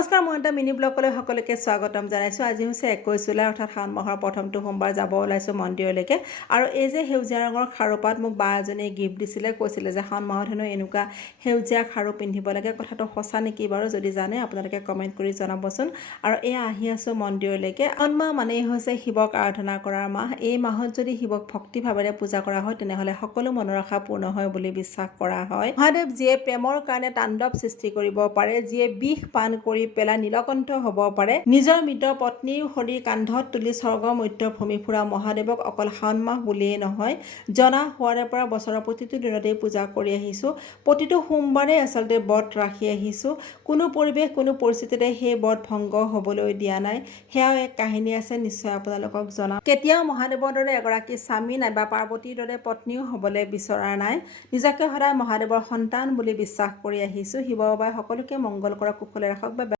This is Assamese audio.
নমস্কাৰ, মই এটা মিনি ব্লগলৈ সকলোকে স্বাগতম জনাইছোঁ। আজি হৈছে 21 জুলাই অৰ্থাৎ শাওণ মাহৰ প্ৰথমটো সোমবাৰ। যাব ওলাইছোঁ মন্দিৰলৈকে। আৰু এই যে সেউজীয়া ৰঙৰ খাৰুপাত মোক বা এজনীয়ে গিফ্ট দিছিলে, কৈছিলে যে শাওণ মাহত হেনো এনেকুৱা সেউজীয়া খাৰু পিন্ধিব লাগে। কথাটো সঁচা নেকি বাৰু? যদি জানে আপোনালোকে কমেণ্ট কৰি জনাবচোন। আৰু এয়া আহি আছোঁ মন্দিৰলৈকে। শাওণ মাহ মানেই হৈছে শিৱক আৰাধনা কৰাৰ মাহ। এই মাহত যদি শিৱক ভক্তিভাৱেৰে পূজা কৰা হয় তেনেহ'লে সকলো মনৰ আশা পূৰ্ণ হয় বুলি বিশ্বাস কৰা হয়। মহাদেৱ যিয়ে প্ৰেমৰ কাৰণে তাণ্ডৱ সৃষ্টি কৰিব পাৰে, যিয়ে বিষ পান কৰি পেলাই নীলকণ্ঠ হ'ব পাৰে, নিজৰ মৃত পত্নীৰ শৰীৰ কান্ধত তুলি স্বৰ্গ মধ্য ভূমি ফুৰা মহাদেৱক অকল শাওণ মাহ বুলিয়েই নহয়, জনা হোৱাৰে পৰা বছৰৰ প্ৰতিটো দিনতেই পূজা কৰি আহিছোঁ। প্ৰতিটো সোমবাৰে আচলতে ব্ৰত ৰাখি আহিছোঁ। কোনো পৰিৱেশ কোনো পৰিস্থিতিতে সেই ব্ৰত ভংগ হ'বলৈ দিয়া নাই। সেয়াও এক কাহিনী আছে, নিশ্চয় আপোনালোকক জনাম। কেতিয়াও মহাদেৱৰ দৰে এগৰাকী স্বামী নাইবা পাৰ্বতীৰ দৰে পত্নীও হ'বলৈ বিচৰা নাই। নিজকে সদায় মহাদেৱৰ সন্তান বুলি বিশ্বাস কৰি আহিছোঁ। শিৱ বাবাই সকলোকে মংগল কৰক, কুশলে ৰাখক বা